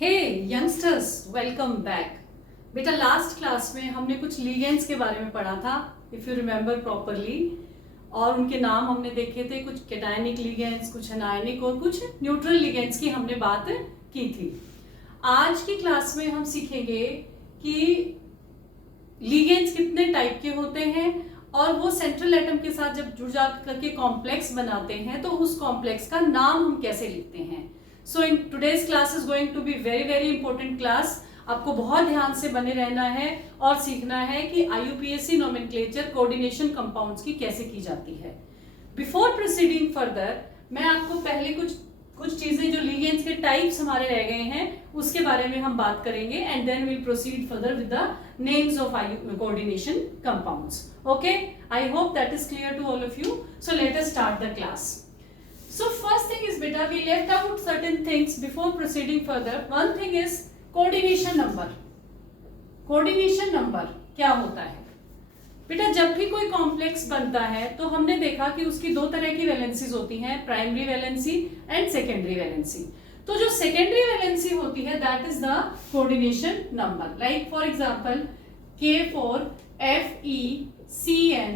हे youngsters, welcome back. बेटा, last class में हमने कुछ लिगेंड्स के बारे में पढ़ा था, इफ यू रिमेम्बर प्रॉपरली, और उनके नाम हमने देखे थे। कुछ कैटायनिक लिगेंड्स, कुछ एनायनिक और कुछ न्यूट्रल लिगेंड्स की हमने बात की थी। आज की क्लास में हम सीखेंगे कि लिगेंड्स कितने टाइप के होते हैं और वो सेंट्रल एटम के साथ जब जुड़ जा करके कॉम्प्लेक्स बनाते हैं तो उस कॉम्प्लेक्स का नाम हम कैसे लिखते हैं। So in today's class is going to be very very important class. आपको बहुत ध्यान से बने रहना है और सीखना है कि IUPAC नोमेनक्लेचर कोऑर्डिनेशन कंपाउंड्स की कैसे की जाती है। बिफोर प्रोसीडिंग फर्दर, मैं आपको पहले कुछ चीजें जो लिगेंड्स के टाइप्स हमारे रह गए हैं उसके बारे में हम बात करेंगे and then will proceed further with the names of coordination compounds. Okay, I hope that is clear to all of you. So let us start the class. So first thing is, beta, we left out certain things before proceeding further. One thing is coordination number. Coordination number क्या होता है बेटा? जब भी कोई complex बनता है तो हमने देखा कि उसकी दो तरह की वैलेंसीज होती हैं, primary valency and secondary valency. तो जो सेकेंडरी वैलेंसी होती है that is the coordination number. Like for example K4FeCN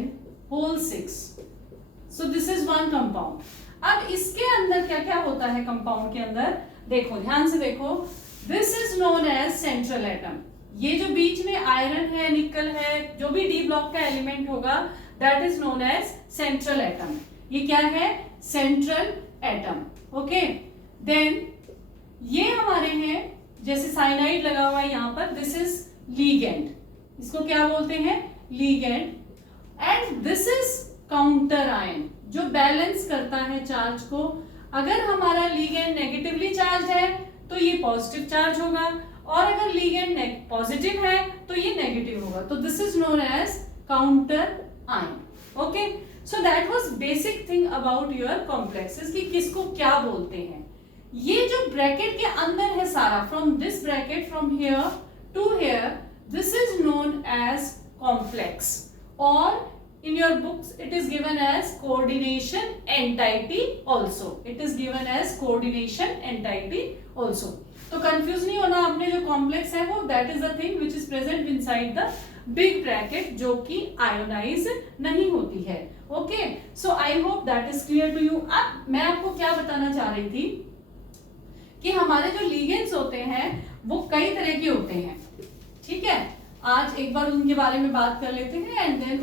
whole 6. So this is one compound. अब इसके अंदर क्या क्या होता है कंपाउंड के अंदर? देखो, ध्यान से देखो, this is known as central atom. ये जो बीच में आयरन है, निकल है, जो भी डी ब्लॉक का एलिमेंट होगा that is known as central atom. ये क्या है? Central atom. ओके, देन ये हमारे हैं, जैसे साइनाइड लगा हुआ है यहाँ पर, दिस इज लीगेंड। इसको क्या बोलते हैं? Ligand. And this is counter ion, जो बैलेंस करता है चार्ज को। अगर हमारा लीगेंड नेगेटिवली चार्ज है तो ये पॉजिटिव चार्ज होगा, और अगर लीगेंड पॉजिटिव है तो ये नेगेटिव होगा। तो this is known as counter ion. Okay, so that was basic thing about your complexes कि किसको क्या बोलते हैं। ये जो ब्रैकेट के अंदर है सारा, from this bracket, from here to here, this is known as complex, और in your books it is given as coordination entity also. It is given as coordination entity also. तो कंफ्यूज नहीं होना आपने, जो कॉम्प्लेक्स है वो that is the thing which is present inside the big bracket, जो कि आयोनाइज नहीं होती है। Okay, so I hope that is clear to you. अब मैं आपको क्या बताना चाह रही थी कि हमारे जो लिगेंड्स होते हैं वो कई तरह के होते हैं। ठीक है, आज एक बार उनके बारे में बात कर लेते हैं एंड देन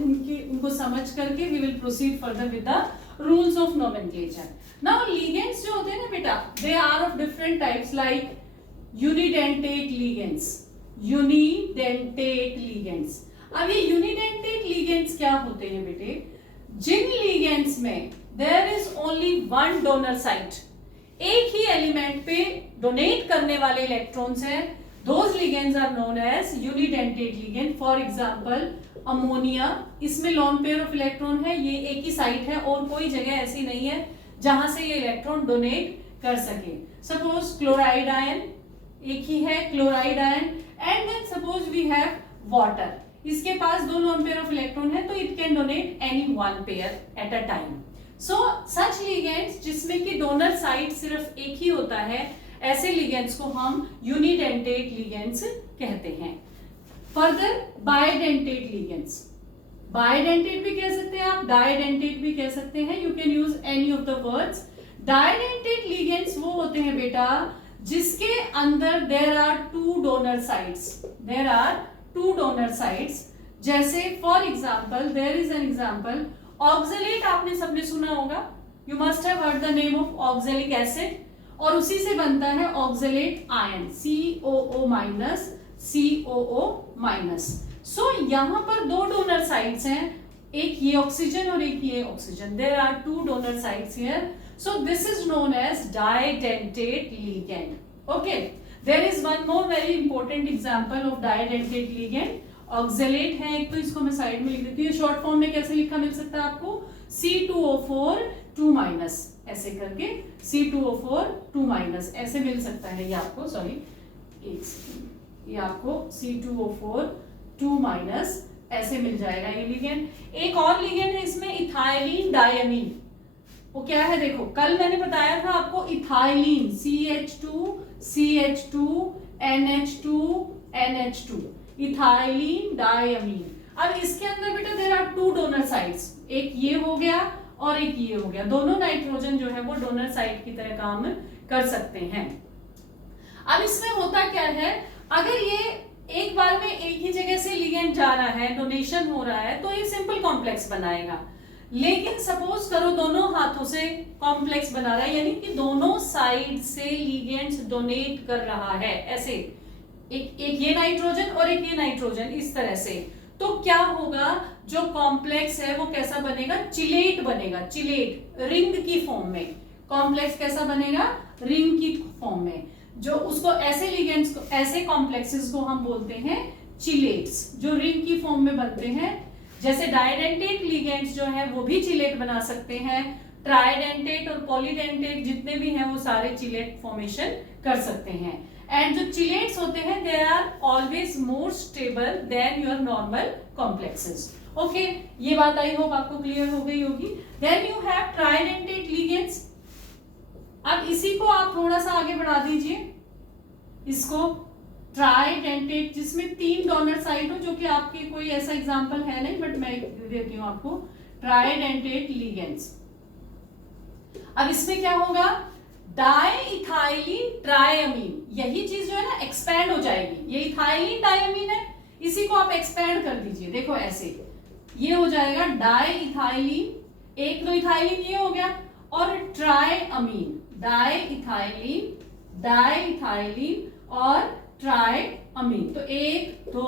उनको समझ करके we will proceed further with the rules of nomenclature. Now ligands जो होते हैं ना बेटा, they are of different types, like unidentate ligands. Unidentate ligands. अब ये यूनिडेंटेट लिगेंड्स क्या होते हैं बेटे? जिन लिगेंड्स में there is only one donor site, एक ही एलिमेंट पे डोनेट करने वाले इलेक्ट्रॉन्स हैं, those ligands are known as unidentate ligand. For example, ammonia, इसमें lone pair of electron है, ये एक ही साइट है और कोई जगह ऐसी नहीं है जहां से ये इलेक्ट्रॉन डोनेट कर सके। सपोज क्लोराइड आयन, एक ही है chloride ion. And then suppose we have water, इसके पास दो lone pair of electron है, तो it can donate any one pair at a time. So such ligands जिसमें कि डोनर साइट सिर्फ एक ही होता है, ऐसे लिगेंड्स को हम यूनिडेंटेट लिगेंड्स कहते हैं। फर्दर, बाइडेंटेट लिगेंड्स, बाइडेंटेट भी कह सकते हैं आप, डाइडेंटेट भी कह सकते हैं, you can use any of the words. Bidentate ligands वो होते हैं बेटा जिसके अंदर there are two donor sites, there are two donor sites. जैसे for example, there is an example, oxalate आपने सबने सुना होगा, you must have heard the name of oxalic acid, और उसी से बनता है oxalate ion, COO minus COO minus. So यहाँ पर दो डोनर साइट्स हैं, एक ये ऑक्सीजन और एक ये oxygen. There are two donor sites here, so this is known as didentate ligand. Okay, there is one more very important example of didentate ligand, oxalate है एक, तो इसको मैं साइड में लिख देती हूँ। शॉर्ट फॉर्म में कैसे लिखा मिल सकता है आपको? C2O4 2 माइनस, ऐसे करके C2O4 2 माइनस ऐसे मिल सकता है ये आपको। सॉरी, एक सेकेंड, ये आपको C2O4 2 माइनस ऐसे मिल जाएगा ये लिगेंड। एक और लिगेंड है इसमें, इथाइलिन डायमीन। वो क्या है देखो, कल मैंने बताया था आपको ethylene CH2 CH2 NH2 NH2, ethylene diamine. अब इसके अंदर बेटा there are two donor sides, एक ये हो गया और एक ये हो गया, दोनों नाइट्रोजन जो है वो डोनर साइड की तरह काम कर सकते हैं। अब इसमें होता क्या है, अगर ये एक बार में एक ही जगह से लिगेंड जा रहा है, डोनेशन हो रहा है, तो ये सिंपल कॉम्प्लेक्स बनाएगा। लेकिन सपोज करो दोनों हाथों से कॉम्प्लेक्स बना रहा है, यानी कि दोनों साइड से लिगेंड्स डोनेट कर रहा है, ऐसे एक ये नाइट्रोजन और एक ये नाइट्रोजन, इस तरह से। तो क्या होगा, जो कॉम्प्लेक्स है वो कैसा बनेगा, चिलेट बनेगा, चिलेट, रिंग की फॉर्म में। कॉम्प्लेक्स कैसा बनेगा, रिंग की फॉर्म में। जो उसको ऐसे लिगेंड्स को, ऐसे कॉम्प्लेक्सेस को हम बोलते हैं चिलेट्स, जो रिंग की फॉर्म में बनते हैं। जैसे डाइडेंटेट लिगेंड्स जो है वो भी चिलेट बना सकते हैं, ट्राइडेंटेट और पॉलीडेंटेट जितने भी हैं वो सारे चिलेट फॉर्मेशन कर सकते हैं। एंड जो चिलेट्स होते हैं they are always more stable than your normal complexes. Okay, ये बात आई होप आपको क्लियर हो गई होगी। Then you have tridentate ligands. अब इसी को आप थोड़ा सा आगे बढ़ा दीजिए, इसको ट्राइडेंटेट, जिसमें 3 डोनर साइड हो, जो कि आपके कोई ऐसा एग्जांपल है नहीं, बट मैं देती हूं आपको, ट्राइडेंटेट लिगेंड्स। अब इसमें क्या होगा, डाइइथाइलिन ट्राइअमीन, यही चीज जो है ना एक्सपैंड हो जाएगी। ये इथाइलिन डाइअमीन है, इसी को आप एक्सपैंड कर दीजिए, देखो ऐसे ये हो जाएगा डाइइथाइलिन, एक तो इथाइलिन ये हो गया, और ट्राइअमीन, डाइइथाइलिन, डाइइथाइलिन और ट्राइअमीन। तो 1 2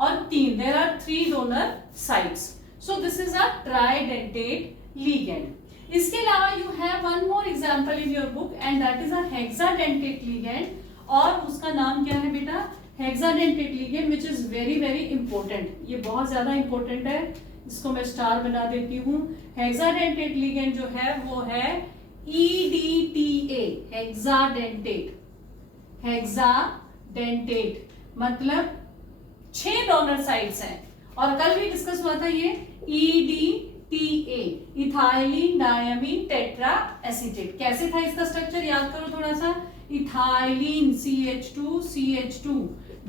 और 3, there are 3 donor sides. So this is a tridentate ligand. इसके अलावा you have one more example in your book and that is a hexadentate ligand, और उसका नाम क्या है बेटा, hexadentate ligand, which is very very important. ये बहुत ज्यादा इंपॉर्टेंट है, इसको मैं स्टार बना देती हूँ। हेक्साडेंटेट लिगेंड जो है वो है EDTA, हेक्साडेंटेट। हेक्साडेंटेट मतलब 6 डोनर साइड्स हैं, और कल भी डिस्कस हुआ था ये EDTA, ethylene diamine tetra acetate. कैसे था इसका स्ट्रक्चर, याद करो थोड़ा सा। Ethylene CH2 CH2,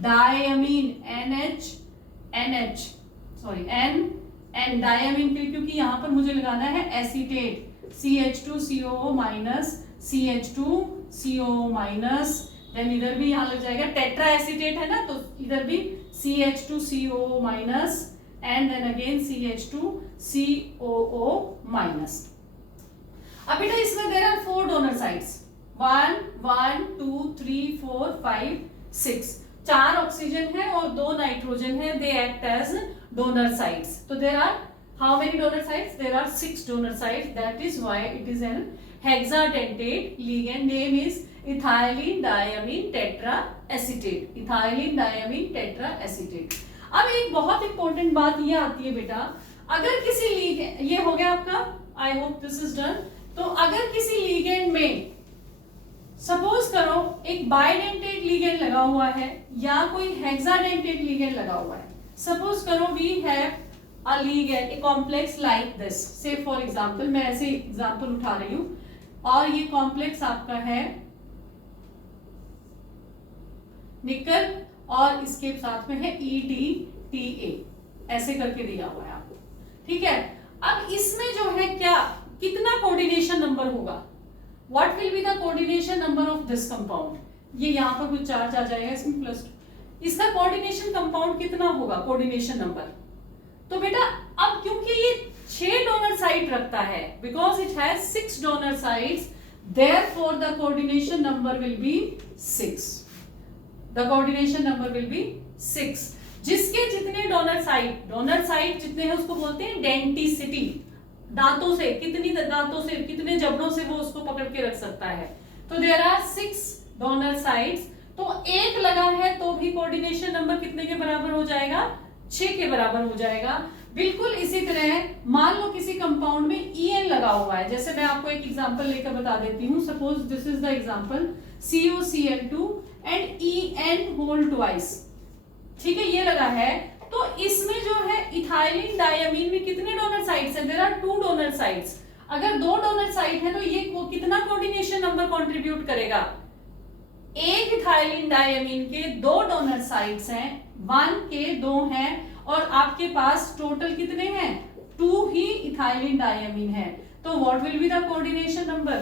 diamine NH sorry N diamine, क्योंकि यहां पर मुझे लगाना है acetate, CH2COO minus CH2 COO minus, then इधर भी यहां लग जाएगा टेट्रा एसीटेट है ना, तो इधर भी CH2 COO minus and then again CH2 COO minus। अब बेटा इसमें there are 4 donor sites, 1 1 2 3 4 5 6, 4 oxygen है और 2 नाइट्रोजन है, they act as donor sites। तो there are how many donor sites, there are 6 donor sites, that is why it is an hexadentate ligand, name is ethylene diamine tetraacetate, ethylene diamine tetraacetate। अब एक बहुत important बात ये आती है बेटा, अगर किसी लिगेंड, ये हो गया आपका, I hope this is done. तो अगर किसी लिगेंड में सपोज करो एक बाइडेंटेट लिगेंड लगा हुआ है या कोई हेक्साडेंटेट लिगेंड लगा हुआ है, सपोज करो we have a ligand, a complex like this, say for example, मैं ऐसे एग्जांपल उठा रही हूं, और ये कॉम्प्लेक्स आपका है निकल, और इसके साथ में है EDTA, ऐसे करके दिया हुआ है आपको, ठीक है। अब इसमें जो है क्या, कितना कोऑर्डिनेशन नंबर होगा, what will be the coordination number of this compound, ये यहाँ पर कुछ चार्ज आ जाएगा इसमें +2, इसका कोऑर्डिनेशन कंपाउंड कितना होगा, कोऑर्डिनेशन नंबर। तो बेटा अब क्योंकि ये 6 डोनर साइट रखता है, because it has 6 donor sites, therefore the coordination number will be 6, the coordination number will be 6। जिसके जितने डोनर साइट जितने हैं उसको बोलते हैं डेंटिसिटी, दांतों से, कितनी दांतों से, कितने जबड़ों से वो उसको पकड़ के रख सकता है। तो देयर आर 6 डोनर साइट्स, तो एक लगा है तो भी कोऑर्डिनेशन नंबर कितने के बराबर हो जाएगा, 6 के बराबर हो जाएगा। बिल्कुल इसी तरह मान लो किसी कंपाउंड में EN लगा हुआ है, जैसे मैं आपको एक एग्जांपल लेकर बता देती हूँ, suppose this is the example COCl2 and EN whole twice, ठीक है, ये लगा है। तो इसमें जो है इथाइलिन डायमीन में कितने डोनर साइट्स हैं, देयर आर 2 डोनर साइट्स। अगर 2 डोनर साइट है तो ये कितना कोऑर्डिनेशन नंबर कंट्रीब्यूट करेगा, इथाइलिन डायमीन के 2 डोनर साइट्स हैं, 1 के 2 हैं, और आपके पास टोटल कितने हैं? 2 ही इथाइलिन डायमीन है, तो what will be the coordination number?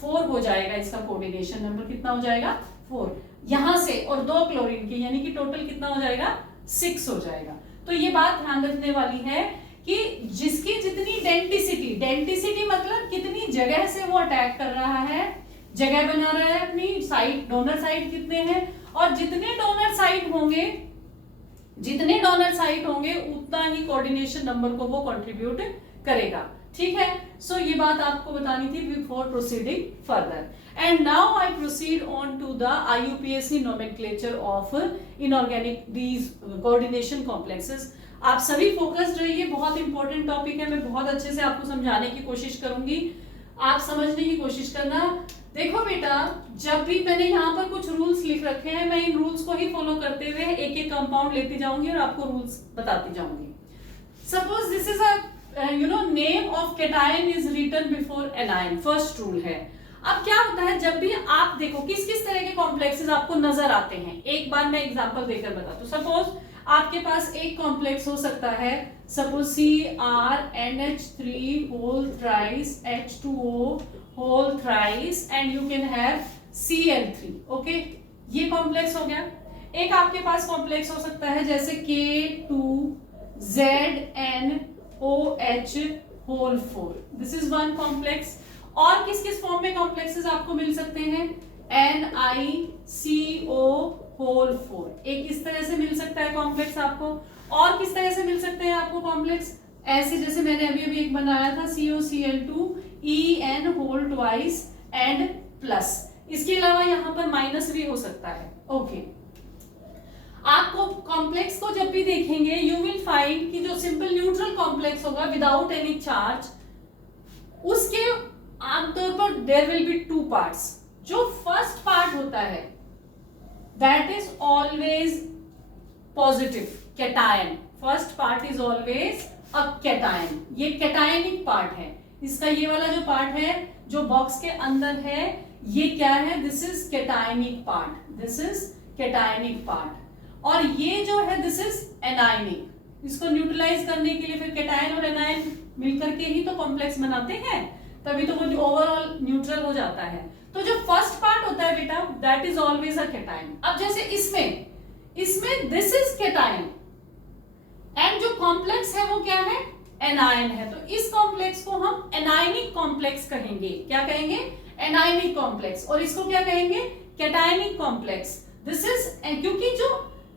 4 हो जाएगा। इसका कोऑर्डिनेशन नंबर कितना हो जाएगा? 4। यहां से और 2 क्लोरीन के, यानी कि टोटल कितना हो जाएगा? 6 हो जाएगा। तो ये बात ध्यान रखने वाली है कि जिसकी जितनी डेंसिटी, डेंसिटी मतलब कितनी जगह से वो अटैक कर रहा है, जगह बना रहा है अपनी साइड, डोनर साइड कितने हैं, और जितने डोनर साइड होंगे उतना ही कोऑर्डिनेशन नंबर को वो कंट्रीब्यूट करेगा। ठीक है, सो ये बात आपको बतानी थी before proceeding further. And now I proceed on to the IUPAC nomenclature of inorganic these coordination complexes. आप सभी फोकस्ड रहिए, बहुत इंपॉर्टेंट टॉपिक है, मैं बहुत अच्छे से आपको समझाने की कोशिश करूंगी, आप समझने की कोशिश करना। देखो बेटा, जब भी मैंने यहाँ पर कुछ रूल्स लिख रखे हैं, मैं इन रूल्स को ही फॉलो करते हुए एक एक कंपाउंड लेती जाऊंगी और आपको रूल्स बताती जाऊंगी। Suppose this is a name of cation is written before anion, first rule है। अब क्या होता है, जब भी आप देखो किस किस तरह के कॉम्प्लेक्सेस आपको नजर आते हैं, एक बार मैं एग्जांपल देकर बताता हूँ। सपोज आपके पास एक कॉम्प्लेक्स हो सकता है, suppose CrNH3 whole thrice H2O whole thrice and you can have Cl3। Okay, ये कॉम्प्लेक्स हो गया। एक आपके पास कॉम्प्लेक्स हो सकता है जैसे K2ZnOH whole 4, this is one complex. और किस किस फॉर्म में कॉम्प्लेक्सेस आपको मिल सकते हैं? NiCO होल 4, एक इस तरह से मिल सकता है कॉम्प्लेक्स आपको। और किस तरह से मिल सकते हैं आपको कॉम्प्लेक्स? ऐसे जैसे मैंने अभी एक बनाया था COCl2 En whole twice and plus. इसके अलावा यहाँ पर माइनस भी हो सकता है। ओके, आपको कॉम्प्लेक्स को जब भी देखेंगे यू विल फाइंड कि जो सिंपल न्यूट्रल कॉम्प्लेक्स होगा विदाउट एनी चार्ज, उसके आमतौर पर देयर विल बी 2 पार्ट्स। जो फर्स्ट पार्ट होता है that is always positive cation, first part is always a cation, ये कैटायनिक पार्ट है। इसका ये वाला जो पार्ट है जो बॉक्स के अंदर है, ये क्या है? This is cationic part, this is cationic part. और ये जो है दिस इज एनायनिक। इसको न्यूट्रलाइज करने के लिए फिर कैटायन और एनायन मिलकर के ही तो कॉम्प्लेक्स बनाते हैं, तभी तो वो ओवरऑल न्यूट्रल हो जाता है। तो जो फर्स्ट पार्ट होता है बेटा that is always a cation. अब जैसे इसमें दिस इज कैटायन एंड जो कॉम्प्लेक्स है वो क्या है? एनायन है। तो इस कॉम्प्लेक्स को हम एनायनिक कॉम्प्लेक्स कहेंगे। क्या कहेंगे? Anionic complex. और इसको क्या कहेंगे? Cationic complex. दिस इज, क्योंकि जो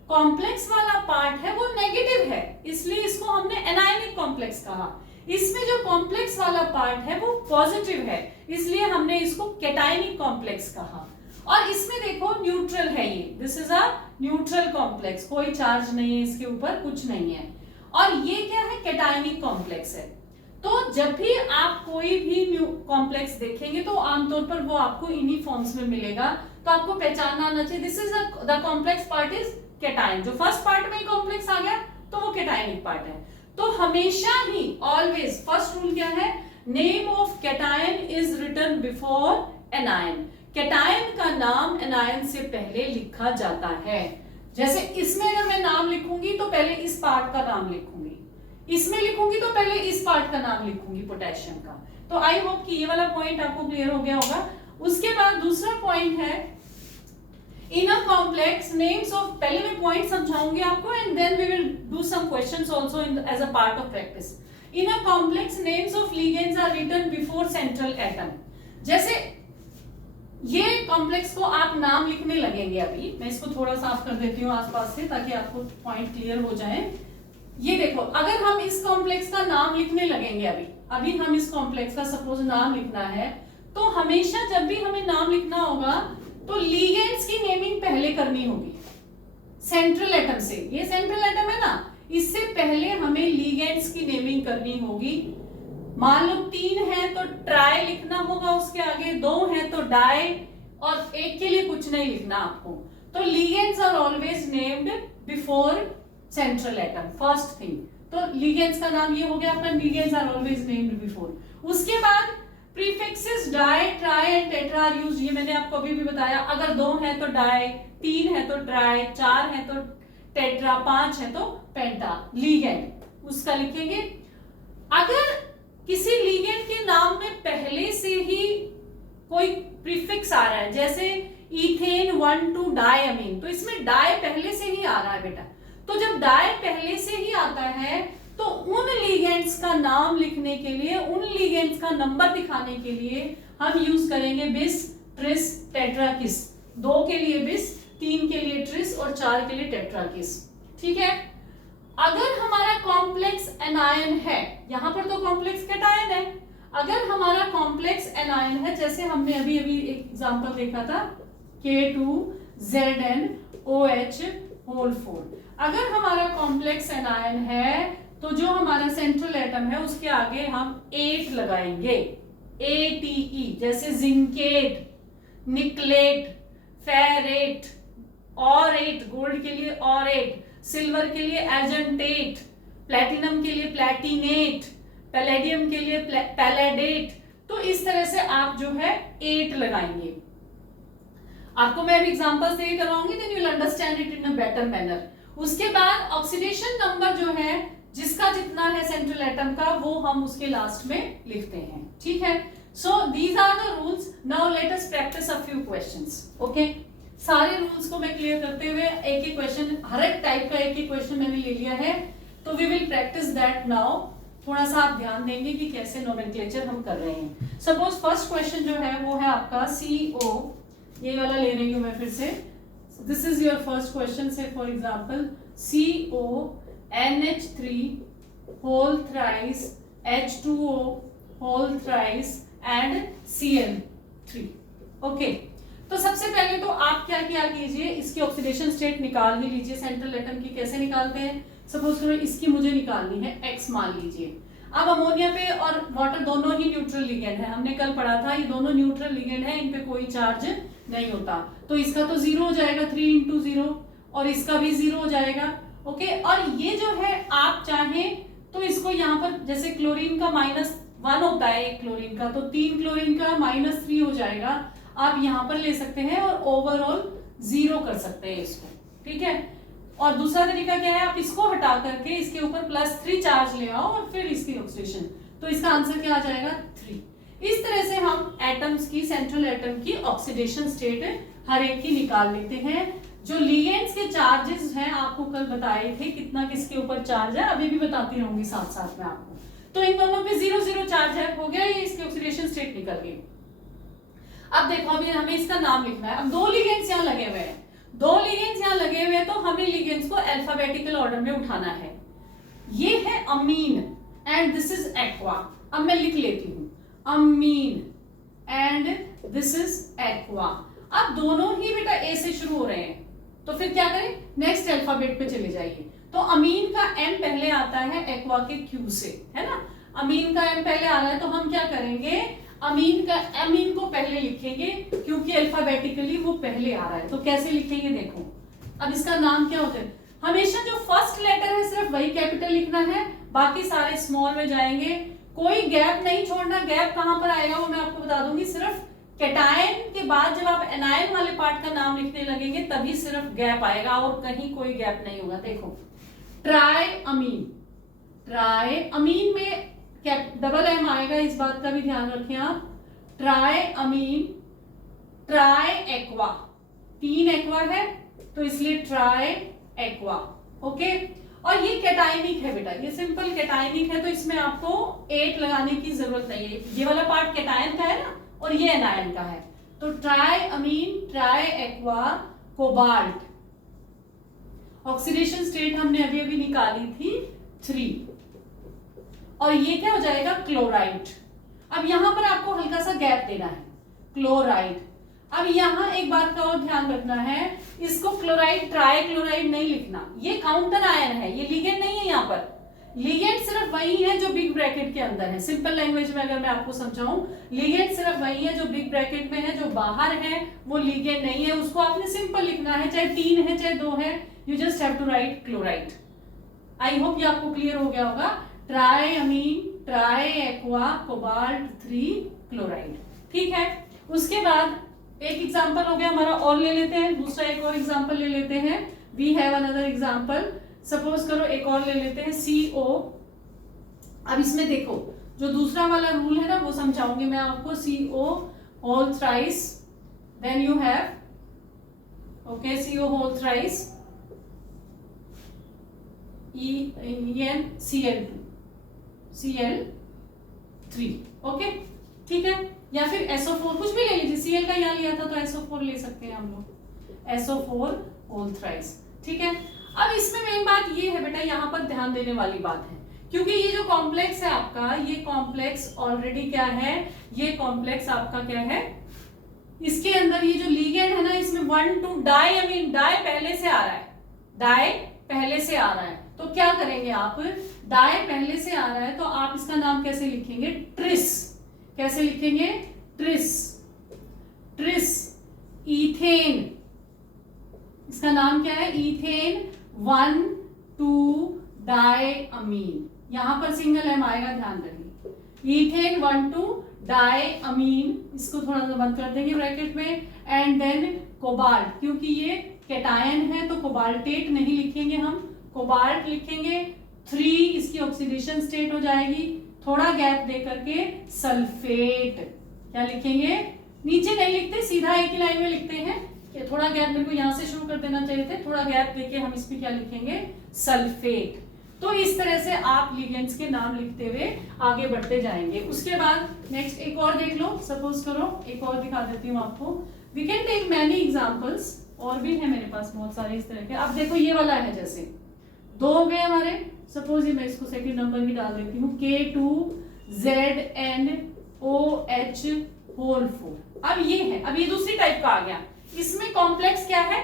कॉम्प्लेक्स वाला पार्ट है वो नेगेटिव है, इसलिए इसको हमने एनायनिक कॉम्प्लेक्स कहा। इसमें जो कॉम्प्लेक्स वाला पार्ट है वो पॉजिटिव है, इसलिए हमने इसको कैटायनिक कॉम्प्लेक्स कहा। और इसमें देखो न्यूट्रल है ये, this is a neutral complex, कोई चार्ज नहीं है इसके ऊपर, कुछ नहीं है। और ये क्या है? कैटायनिक कॉम्प्लेक्स है। तो जब भी आप कोई भी कॉम्प्लेक्स देखेंगे तो आमतौर पर वो आपको इन्हीं फॉर्म्स में मिलेगा, तो आपको पहचानना आना चाहिए this is the complex part is cation. जो फर्स्ट पार्ट में कॉम्प्लेक्स आ गया तो वो कैटायनिक पार्ट है। तो हमेशा ही ऑलवेज फर्स्ट रूल क्या है? Name of cation is written before anion. Cation का नाम एनायन से पहले लिखा जाता है। जैसे इसमें अगर मैं नाम लिखूंगी तो पहले इस पार्ट का नाम लिखूंगी, इसमें लिखूंगी तो पहले इस पार्ट का नाम लिखूंगी पोटेशियम का। तो आई होप कि ये वाला पॉइंट आपको क्लियर हो गया होगा। उसके बाद दूसरा पॉइंट है in a complex names of, पहले मैं पॉइंट समझाऊंगी आपको and then we will do some questions also as a part of practice. In a complex names of ligands are written before central atom. जैसे ये complex को आप नाम लिखने लगेंगे, अभी मैं इसको थोड़ा साफ कर देती हूँ आसपास से ताकि आपको पॉइंट क्लियर हो जाए। ये देखो, अगर हम इस कॉम्प्लेक्स का नाम लिखने लगेंगे, अभी हम इस कॉम्प्लेक्स का सपोज नाम लिखना है, तो हमेशा जब भी हमें नाम लिखना होगा तो लिगेंड्स की नेमिंग पहले करनी होगी सेंट्रल एटम से। ये सेंट्रल एटम है ना, इससे पहले हमें लिगेंड्स की नेमिंग करनी होगी। मान लो 3 है तो ट्राई लिखना होगा, उसके आगे 2 है तो डाई, और एक के लिए कुछ नहीं लिखना आपको। तो ligands are always named before central atom, first thing. तो लिगेंड्स का नाम ये हो गया अपना, ligands are always named before. उसके बाद prefixes di, tri and tetra are used, ये मैंने आपको अभी भी बताया। अगर 2 है तो डाई, 3 है तो ट्राई, 4 है तो टेट्रा, 5 है तो पेंटा। लीगेंड उसका लिखेंगे। अगर किसी लीगेंड के नाम में पहले से ही कोई प्रीफिक्स आ रहा है, जैसे इथेन 1,2 डायमीन, तो इसमें डाई पहले से ही आ रहा है बेटा। तो जब डाई पहले से ही आता है तो उन लीगेंड्स का नाम लिखने के लिए, उन लीगेंड्स का नंबर दिखाने के लिए हम यूज करेंगे बिस, ट्रिस, टेट्रा, किस। 2 के लिए बिस, 3 के लिए ट्रिस और 4 के लिए टेट्रा, किस। ठीक है। अगर हमारा कॉम्प्लेक्स एनायन है, यहां पर तो कॉम्प्लेक्स कैटायन है, अगर हमारा कॉम्प्लेक्स एनायन है, जैसे हमने अभी अभी एक एग्जांपल देखा था K2ZnOH4, अगर हमारा कॉम्प्लेक्स एनायन है तो जो हमारा सेंट्रल एटम है उसके आगे हम 8 लगाएंगे, ATE, जैसे zincate, nickelate, ferrate, aurate, gold के लिए ऑरेट, सिल्वर के लिए एजेंटेट, प्लैटिनम के लिए प्लैटिनेट, पैलेडियम के लिए पैलेडेट। तो इस तरह से आप जो है 8 लगाएंगे। आपको मैं अभी एग्जांपल्स देके करवाऊंगी, then you will understand it in a better manner. उसके बाद ऑक्सीडेशन नंबर जो है जिसका जितना है सेंट्रल एटम का, वो हम उसके लास्ट में लिखते हैं। ठीक है। So these are the rules. Now let us practice a few questions. Okay, सारे रूल्स को मैं क्लियर करते हुए एक एक क्वेश्चन, हर एक टाइप का एक एक क्वेश्चन मैंने ले लिया है, तो we will practice that now. थोड़ा सा आप ध्यान देंगे कि कैसे नोमेनक्लेचर हम कर रहे हैं। सपोज फर्स्ट क्वेश्चन जो है वो है आपका CO, ये वाला ले रही हूं मैं फिर से। This is your first question. Say for example CONH3 whole thrice H2O whole thrice and Cl3। Okay, तो सबसे पहले तो आप क्या कीजिए, इसकी ऑक्सीडेशन स्टेट निकाल ही लीजिए। सेंट्रल एटम की कैसे निकालते हैं, सपोज करो इसकी मुझे निकालनी है X मान लीजिए। अब अमोनिया पे और वाटर दोनों ही न्यूट्रल लिगेंड है, हमने कल पढ़ा था ये दोनों न्यूट्रल लिगेंड है, इन पे कोई चार्ज नहीं होता, तो इसका तो 0 हो जाएगा, 3 × 0, और इसका भी 0 हो जाएगा। ओके, और ये जो है आप चाहें तो इसको यहाँ पर, जैसे क्लोरीन का -1 होता है एक क्लोरीन का, तो 3 क्लोरीन का -3 हो जाएगा, आप यहाँ पर ले सकते हैं और ओवरऑल 0 कर सकते हैं इसको। ठीक है। और दूसरा तरीका क्या है, आप इसको हटा करके इसके ऊपर +3 चार्ज ले आओ और फिर इसकी ऑक्सीडेशन, तो इसका आंसर क्या आ जाएगा 3। इस तरह से हम एटम्स की, सेंट्रल एटम की ऑक्सीडेशन स्टेट हर एक की निकाल लेते हैं। जो लिगेंड्स के चार्जेस हैं आपको कल बताए थे, कितना किसके ऊपर चार्ज है, अभी भी बताती रहूंगी साथ साथ में आपको। तो इन दोनों पे 0 चार्ज है, हो गया, ये इसकी ऑक्सीडेशन स्टेट निकल गई। अब देखो, अभी हमें इसका नाम लिखना है। अब 2 लिगेंड्स यहाँ लगे हुए हैं, 2 लिगेंड्स यहाँ लगे हुए हैं, तो हमें लिगेंड्स को अल्फाबेटिकल ऑर्डर में उठाना है। ये है अमीन एंड दिस इज एक्वा। अब मैं लिख लेती हूँ अमीन एंड दिस इज एक्वा। अब दोनों ही बेटा ए से शुरू हो रहे हैं, तो फिर क्या करें, नेक्स्ट अल्फाबेट पे चले जाइए। तो अमीन का M पहले आता है एक्वा के Q से, है ना। अमीन का M पहले आ रहा है, तो हम क्या करेंगे, अमीन को पहले लिखेंगे क्योंकि अल्फाबेटिकली वो पहले आ रहा है। तो कैसे लिखेंगे देखो, अब इसका नाम क्या होता है, हमेशा जो फर्स्ट लेटर है सिर्फ वही कैपिटल लिखना है, बाकी सारे स्मॉल में जाएंगे, कोई गैप नहीं छोड़ना। गैप कहां पर आएगा वो मैं आपको बता दूंगी, सिर्फ कैटायन के बाद जब आप एनायन वाले पार्ट का नाम लिखने लगेंगे तभी सिर्फ गैप आएगा, और कहीं कोई गैप नहीं होगा। देखो ट्राई अमीन में डबल M आएगा, इस बात का भी ध्यान रखें आप। Try amine, tri aqua, 3 aqua है तो इसलिए ट्राई एक्वा। ओके, और ये कैटायनिक है बेटा, ये सिंपल कैटायनिक है, तो इसमें आपको 8 लगाने की जरूरत नहीं है। ये वाला पार्ट कैटायन का है ना, और ये एनायन का है, तो tri amine, tri aqua, cobalt. Oxidation state हमने अभी अभी निकाली थी 3, और ये क्या हो जाएगा क्लोराइड। अब यहां पर आपको हल्का सा गैप देना है, क्लोराइड। अब यहां एक बात का और ध्यान रखना है, इसको क्लोराइड ट्राई क्लोराइड नहीं लिखना, ये काउंटर आयन है, ये लिगेंड नहीं है। यहाँ पर लिगेंड सिर्फ वही है जो बिग ब्रैकेट के अंदर है। सिंपल लैंग्वेज में अगर मैं आपको समझाऊं, लिगेंड सिर्फ वही है जो बिग ब्रैकेट में है, जो बाहर है वो लिगेंड नहीं है। उसको आपने सिंपल लिखना है, चाहे 3 है चाहे 2 है, you just have to write chloride. I hope ये आपको क्लियर हो गया होगा। Tri amine, tri aqua, cobalt 3, chloride. ठीक है, उसके बाद एक एग्जांपल हो गया हमारा, और ले लेते हैं दूसरा, एक और एग्जांपल ले लेते हैं। We have another example, suppose करो एक और ले लेते हैं CO। अब इसमें देखो जो दूसरा वाला रूल है ना वो समझाऊंगी मैं आपको। CO whole thrice, then you have okay CO whole thrice CL2 CL3। Okay ठीक है, या फिर SO4 कुछ भी ले लीजिए, Cl का यहाँ लिया था तो SO4 ले सकते हैं हम लोग, SO4 होल थ्राइस। ठीक है, अब इसमें मेन बात ये है बेटा, यहाँ पर ध्यान देने वाली बात है, क्योंकि ये जो कॉम्प्लेक्स है आपका, ये कॉम्प्लेक्स ऑलरेडी क्या है, ये कॉम्प्लेक्स आपका क्या है, इसके अंदर ये जो लीगेंड है ना, इसमें 1 2 डाई अमीन, डाई पहले से आ रहा है, डाई पहले से आ रहा है, तो क्या करेंगे आप, डाई पहले से आ रहा है तो आप इसका नाम कैसे लिखेंगे, ट्रिस। कैसे लिखेंगे, ट्रिस, ट्रिस इथेन, इसका नाम क्या है, इथेन 1 2 डाई अमीन, यहां पर सिंगल एम आएगा, ध्यान रखिए, इथेन 1 2 डाई अमीन, इसको थोड़ा सा बंद कर देंगे ब्रैकेट में, एंड देन कोबाल्ट, क्योंकि ये कैटायन है तो कोबाल्टेट नहीं लिखेंगे हम, कोबाल्ट लिखेंगे, 3 इसकी ऑक्सीडेशन स्टेट हो जाएगी, थोड़ा गैप दे करके सल्फेट, क्या लिखेंगे, नीचे नहीं लिखते, सीधा एक ही लाइन में लिखते हैं, कि थोड़ा गैप मेरे को यहां से शुरू कर देना चाहिए थे, थोड़ा गैप देके हम इस पे क्या लिखेंगे, सल्फेट। तो इस तरह से आप लिगेंड्स के नाम लिखते हुए आगे बढ़ते जाएंगे। उसके बाद नेक्स्ट एक और देख लो, सपोज करो एक और दिखा देती हूँ आपको, we can take many examples, और भी है मेरे पास बहुत सारे इस तरह के। अब देखो ये वाला है, जैसे 2 हो गए हमारे, सपोज मैं इसको सेकंड नंबर ही डाल देती हूँ, K2ZnOH होल 4। अब ये है, अब ये दूसरी टाइप का आ गया, इसमें कॉम्प्लेक्स क्या है,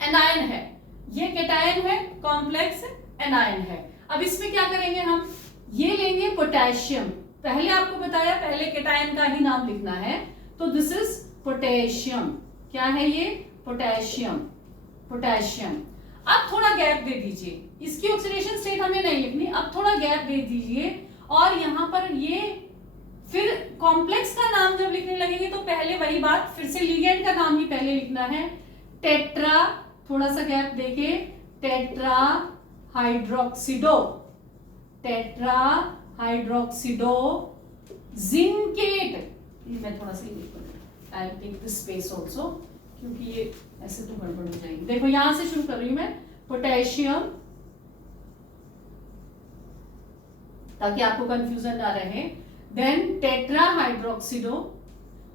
एनायन है, ये कैटायन है, कॉम्प्लेक्स एनायन है। अब इसमें क्या करेंगे हम, ये लेंगे पोटेशियम, पहले आपको बताया पहले कैटायन का ही नाम लिखना है, तो दिस इज पोटेशियम, क्या है ये, पोटेशियम, पोटेशियम। अब थोड़ा गैप दे दीजिए, इसकी ऑक्सीडेशन स्टेट हमें नहीं लिखनी, अब थोड़ा गैप दे दीजिए, और यहां पर ये फिर कॉम्प्लेक्स का नाम जब लिखने लगेंगे तो पहले वही बात, फिर से लिगेंड का नाम ही पहले लिखना है, टेट्रा, थोड़ा सा गैप देके, tetra hydroxido, tetra hydroxido zincate, मैं थोड़ा सा I take this space also, क्योंकि ये ऐसे तो गड़बड़ हो जाएगी। देखो यहां से शुरू कर रही हूं मैं, पोटेशियम, ताकि आपको कंफ्यूजन ना रहे, देन टेट्रा हाइड्रोक्सिडो,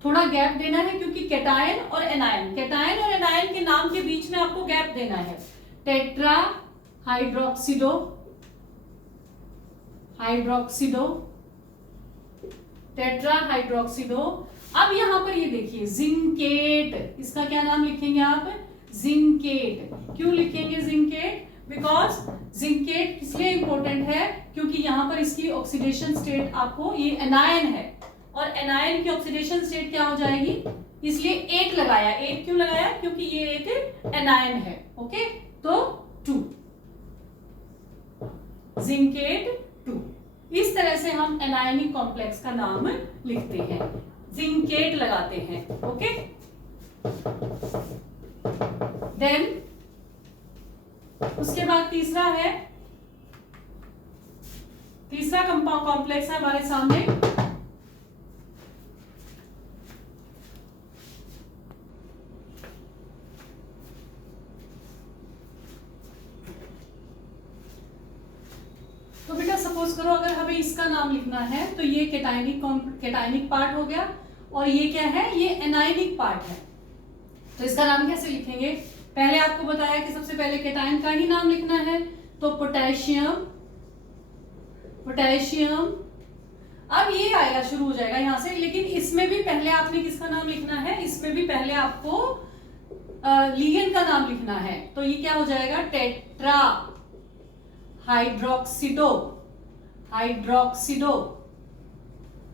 थोड़ा गैप देना है क्योंकि कैटायन और एनायन, कैटायन और एनायन के नाम के बीच में आपको गैप देना है, टेट्रा हाइड्रोक्सिडो, हाइड्रोक्सिडो, टेट्रा हाइड्रोक्सिडो। अब यहां पर ये देखिए जिंकेट, इसका क्या नाम लिखेंगे आप, जिंकेट। क्यों लिखेंगे जिंकेट, बिकॉज जिंकेट इसलिए इंपॉर्टेंट है क्योंकि यहां पर इसकी ऑक्सीडेशन स्टेट आपको, ये एनायन है और एनायन की ऑक्सीडेशन स्टेट क्या हो जाएगी, इसलिए 1 लगाया, 1 क्यों लगाया, क्योंकि ये एक एनायन है। ओके, तो 2, जिंकेट 2। इस तरह से हम एनायनिक कॉम्प्लेक्स का नाम लिखते हैं, जिंकेट लगाते हैं। ओके, देन उसके बाद तीसरा है, तीसरा कंपाउंड कॉम्प्लेक्स है हमारे सामने, तो बेटा सपोज करो अगर हमें इसका नाम लिखना है तो ये कैटायनिक पार्ट हो गया, और ये क्या है, ये एनायनिक पार्ट है। तो इसका नाम कैसे लिखेंगे, पहले आपको बताया कि सबसे पहले कैटायन का ही नाम लिखना है, तो पोटेशियम, पोटेशियम। अब ये आएगा, शुरू हो जाएगा यहां से, लेकिन इसमें भी पहले आपने किसका नाम लिखना है, इसमें भी पहले आपको लिगेंड का नाम लिखना है, तो ये क्या हो जाएगा, टेट्रा हाइड्रोक्सिडो, हाइड्रोक्सिडो,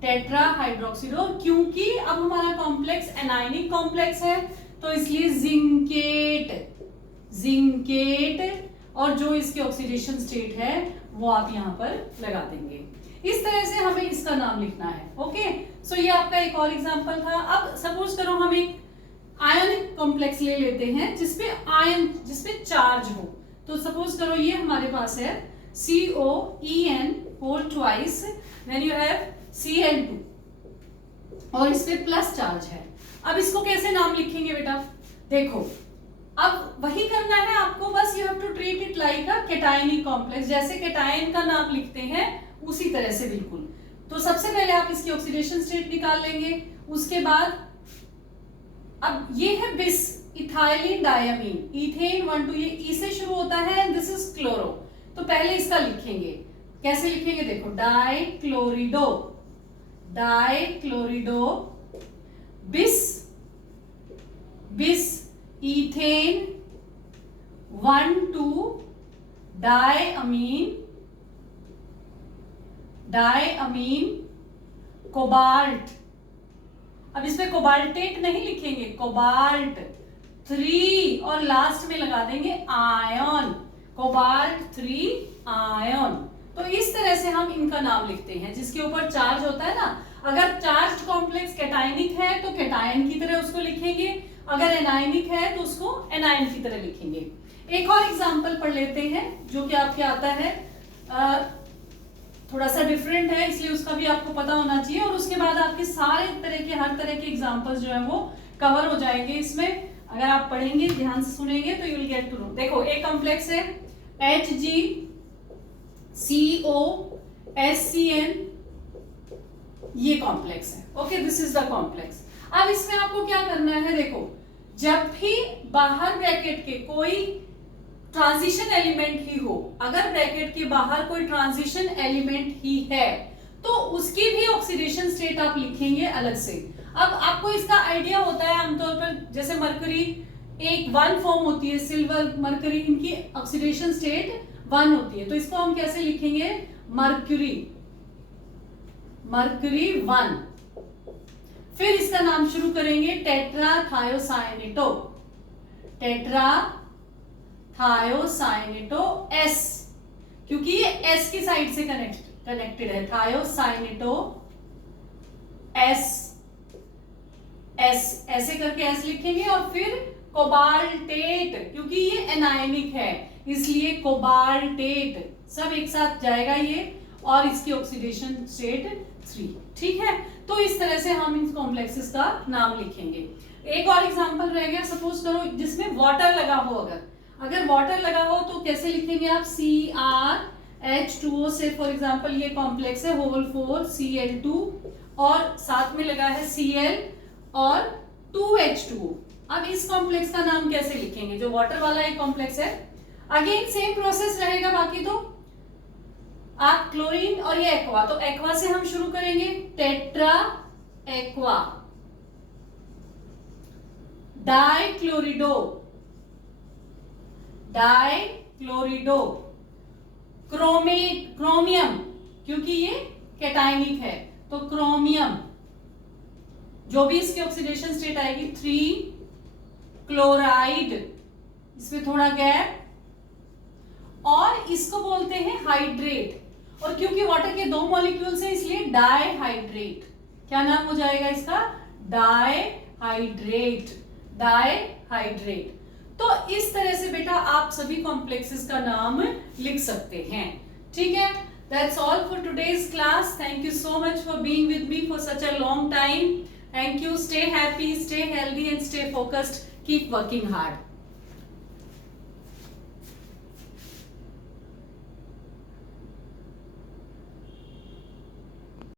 टेट्रा हाइड्रोक्सिडो। क्योंकि अब हमारा कॉम्प्लेक्स एनायनिक कॉम्प्लेक्स है तो इसलिए जिंकेट, जिंकेट, और जो इसकी ऑक्सीडेशन स्टेट है वो आप यहां पर लगा देंगे। इस तरह से हमें इसका नाम लिखना है। ओके, सो ये आपका एक और एग्जांपल था। अब सपोज करो हम एक आयनिक कॉम्प्लेक्स ले लेते हैं जिसपे चार्ज हो। तो सपोज करो ये हमारे पास है COEN whole twice, then you have Cl2 और इस पे प्लस चार्ज है। अब इसको कैसे नाम लिखेंगे बेटा? देखो, अब वही करना है आपको, बस you have to treat it like a cationic complex. जैसे कैटायन का नाम लिखते हैं उसी तरह से बिल्कुल। तो सबसे पहले आप इसकी ऑक्सीडेशन स्टेट निकाल लेंगे। उसके बाद अब ये है बिस, इथाइलिन डायमीन, इथेन 1 2, ये ई से शुरू होता है एंड दिस इज क्लोरो। तो पहले इसका लिखेंगे, कैसे लिखेंगे? देखो, डाइक्लोरिडो बिस इथेन 1 2 डायअमीन कोबाल्ट। अब इसमें कोबाल्टेट नहीं लिखेंगे, कोबाल्ट 3 और लास्ट में लगा देंगे आयन, कोबाल्ट 3 आयन। तो इस तरह से हम इनका नाम लिखते हैं जिसके ऊपर चार्ज होता है ना। अगर चार्ज कॉम्प्लेक्स कैटायनिक है तो कैटायन की तरह उसको लिखेंगे, अगर एनायनिक है तो उसको एनायन की तरह लिखेंगे। एक और एग्जांपल पढ़ लेते हैं जो कि आपके आता है, थोड़ा सा डिफरेंट है इसलिए उसका भी आपको पता होना चाहिए, और उसके बाद आपके सारे तरह के हर तरह के एग्जांपल्स जो है वो कवर हो जाएंगे इसमें। अगर आप पढ़ेंगे, ध्यान से सुनेंगे तो you will get to know. देखो, एक कॉम्प्लेक्स है HgCOSCN, ये कॉम्प्लेक्स है। Okay, this is the complex. अब इसमें आपको क्या करना है? देखो, जब भी बाहर ब्रैकेट के कोई ट्रांजिशन एलिमेंट ही हो, अगर ब्रैकेट के बाहर कोई ट्रांजिशन एलिमेंट ही है तो उसकी भी ऑक्सीडेशन स्टेट आप लिखेंगे अलग से। अब आपको इसका आइडिया होता है आमतौर पर, जैसे मरकरी एक 1 फॉर्म होती है, सिल्वर मरकरी, इनकी ऑक्सीडेशन स्टेट 1 होती है। तो इसको हम कैसे लिखेंगे? मरकरी 1। फिर इसका नाम शुरू करेंगे टेट्राथायोसाइनेटो S, क्योंकि ये S की साइड से कनेक्टेड है। थायोसाइनेटो S ऐसे करके S लिखेंगे। और फिर कोबाल्टेट, क्योंकि ये एनायनिक है इसलिए कोबाल्टेट, सब एक साथ जाएगा ये, और इसकी ऑक्सीडेशन स्टेट 3। ठीक है, तो इस तरह से हम इन कॉम्प्लेक्सेस का नाम लिखेंगे। एक और एग्जांपल रह गया, सपोज करो जिसमें वाटर लगा हो, अगर वाटर लगा हो तो कैसे लिखेंगे आप? CrH2O से फॉर एग्जांपल ये कॉम्प्लेक्स है होल 4 Cl2 और साथ में लगा है Cl और 2H2O। अब इस कॉम्प्लेक्स का नाम कैसे लिखेंगे? जो वाटर वाला एक कॉम्प्लेक्स है, अगेन सेम प्रोसेस रहेगा। बाकी तो आप क्लोरीन और ये एक्वा, तो एक्वा से हम शुरू करेंगे, टेट्रा एक्वा, डाइक्लोरिडो क्रोमियम, क्योंकि ये कैटायनिक है तो क्रोमियम, जो भी इसकी ऑक्सीडेशन स्टेट आएगी 3 क्लोराइड, इसमें थोड़ा गैप, और इसको बोलते हैं हाइड्रेट। और क्योंकि वाटर के 2 मॉलिक्यूल्स हैं इसलिए डाइहाइड्रेट। क्या नाम हो जाएगा इसका? डाइहाइड्रेट। तो इस तरह से बेटा आप सभी कॉम्प्लेक्सेस का नाम लिख सकते हैं। ठीक है, that's all for today's class. Thank you so much for being with me for such a long time. Thank you. Stay happy, stay healthy and stay focused. Keep working hard.